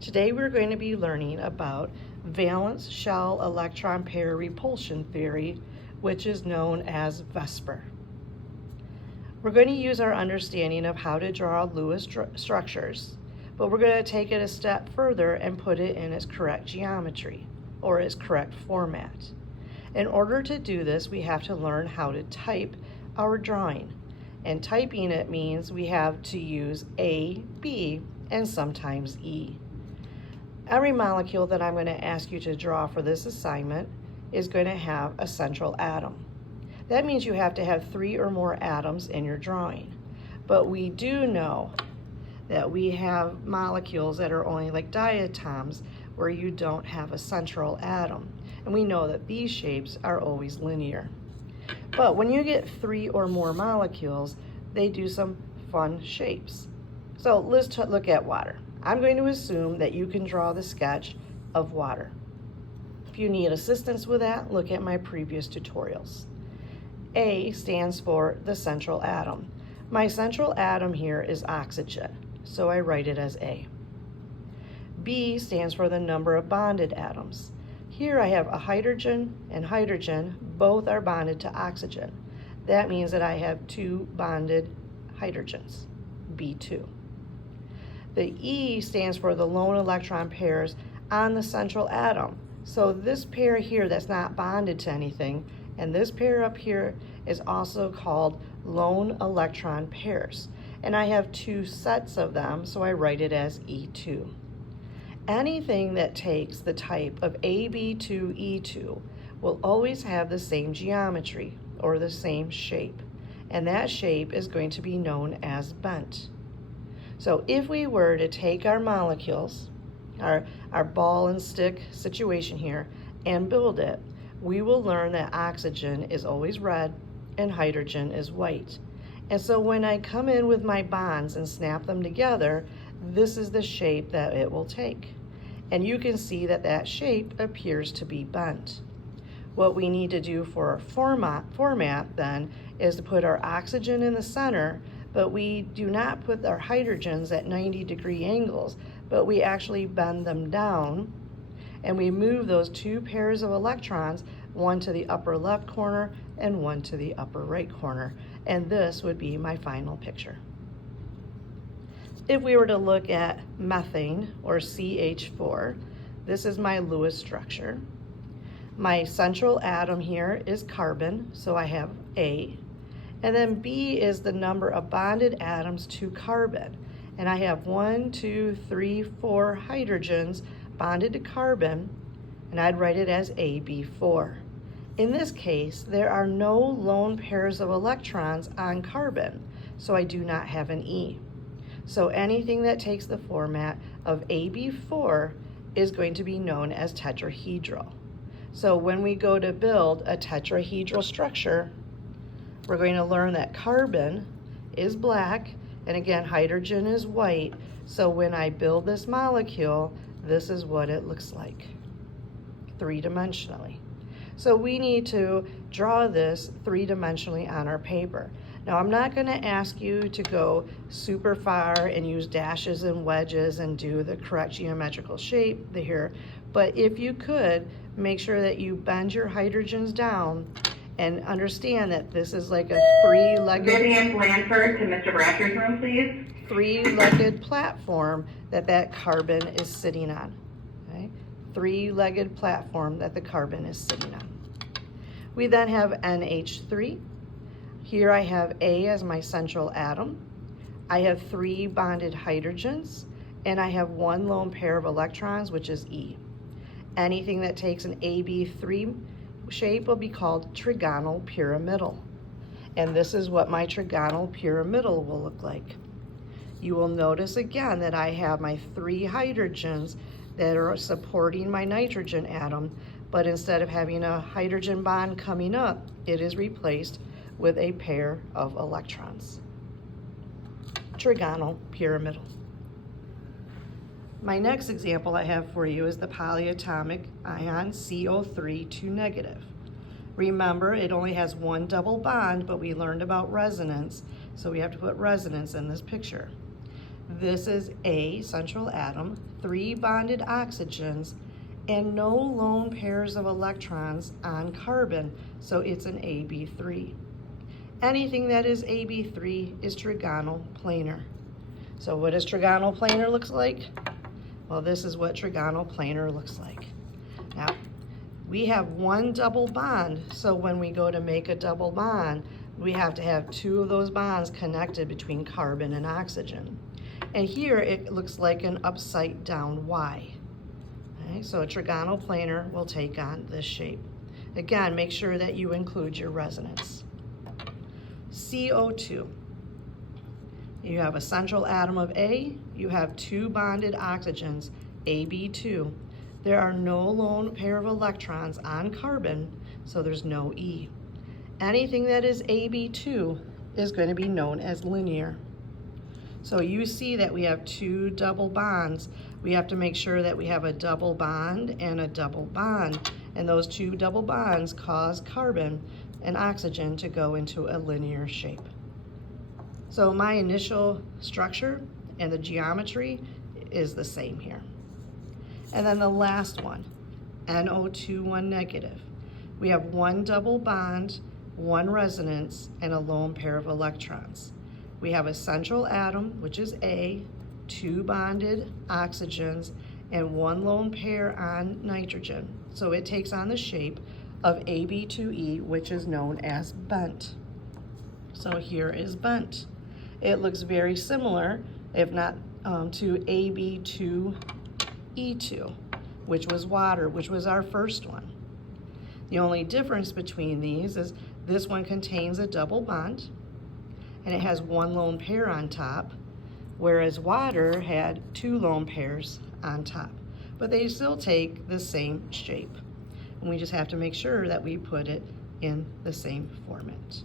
Today we're going to be learning about valence shell electron pair repulsion theory, which is known as VSEPR. We're going to use our understanding of how to draw Lewis structures, but we're going to take it a step further and put it in its correct geometry, or its correct format. In order to do this, we have to learn how to type our drawing. And typing it means we have to use A, B, and sometimes E. Every molecule that I'm going to ask you to draw for this assignment is going to have a central atom. That means you have to have 3 or more atoms in your drawing. But we do know that we have molecules that are only like diatoms where you don't have a central atom. And we know that these shapes are always linear. But when you get 3 or more molecules, they do some fun shapes. So let's look at water. I'm going to assume that you can draw the sketch of water. If you need assistance with that, look at my previous tutorials. A stands for the central atom. My central atom here is oxygen, so I write it as A. B stands for the number of bonded atoms. Here I have a hydrogen and hydrogen, both are bonded to oxygen. That means that I have 2 bonded hydrogens, B2. The E stands for the lone electron pairs on the central atom. So this pair here that's not bonded to anything, and this pair up here is also called lone electron pairs. And I have 2 sets of them, so I write it as E2. Anything that takes the type of AB2E2 will always have the same geometry or the same shape, and that shape is going to be known as bent. So if we were to take our molecules, our ball and stick situation here, and build it, we will learn that oxygen is always red and hydrogen is white. And so when I come in with my bonds and snap them together, this is the shape that it will take. And you can see that that shape appears to be bent. What we need to do for our format then is to put our oxygen in the center, but we do not put our hydrogens at 90-degree angles, but we actually bend them down and we move those 2 pairs of electrons, one to the upper left corner and one to the upper right corner. And this would be my final picture. If we were to look at methane, or CH4, this is my Lewis structure. My central atom here is carbon, so I have A. And then B is the number of bonded atoms to carbon. And I have 1, 2, 3, 4 hydrogens bonded to carbon, and I'd write it as AB4. In this case, there are no lone pairs of electrons on carbon, so I do not have an E. So anything that takes the format of AB4 is going to be known as tetrahedral. So when we go to build a tetrahedral structure, we're going to learn that carbon is black, and again, hydrogen is white. So when I build this molecule, this is what it looks like, 3-dimensionally. So we need to draw this 3-dimensionally on our paper. Now, I'm not going to ask you to go super far and use dashes and wedges and do the correct geometrical shape here, but if you could, make sure that you bend your hydrogens down and understand that this is like a 3-legged... Vivian Blanford to Mr. Brasher's room, please. 3-legged platform that carbon is sitting on. Okay? 3-legged platform that the carbon is sitting on. We then have NH3. Here I have A as my central atom. I have 3 bonded hydrogens, and I have 1 lone pair of electrons, which is E. Anything that takes an AB3 shape will be called trigonal pyramidal. And this is what my trigonal pyramidal will look like. You will notice again that I have my 3 hydrogens that are supporting my nitrogen atom, but instead of having a hydrogen bond coming up, it is replaced with a pair of electrons. Trigonal pyramidal. My next example I have for you is the polyatomic ion CO3 2 negative. Remember, it only has 1 double bond, but we learned about resonance, so we have to put resonance in this picture. This is A, central atom, 3 bonded oxygens, and no lone pairs of electrons on carbon, so it's an AB3. Anything that is AB3 is trigonal planar. So what does trigonal planar look like? Well, this is what trigonal planar looks like. Now, we have one double bond, so when we go to make a double bond, we have to have 2 of those bonds connected between carbon and oxygen. And here it looks like an upside down Y. Okay, so a trigonal planar will take on this shape. Again, make sure that you include your resonance. CO2. You have a central atom of A, you have 2 bonded oxygens, AB2. There are no lone pair of electrons on carbon, so there's no E. Anything that is AB2 is going to be known as linear. So you see that we have 2 double bonds. We have to make sure that we have a double bond and a double bond. And those 2 double bonds cause carbon and oxygen to go into a linear shape. So my initial structure and the geometry is the same here. And then the last one, NO2 negative. We have 1 double bond, 1 resonance, and a lone pair of electrons. We have a central atom, which is A, 2 bonded oxygens, and 1 lone pair on nitrogen. So it takes on the shape of AB2E, which is known as bent. So here is bent. It looks very similar, if not to AB2E2, which was water, which was our first one. The only difference between these is this one contains a double bond, and it has 1 lone pair on top, whereas water had 2 lone pairs on top. But they still take the same shape. And we just have to make sure that we put it in the same format.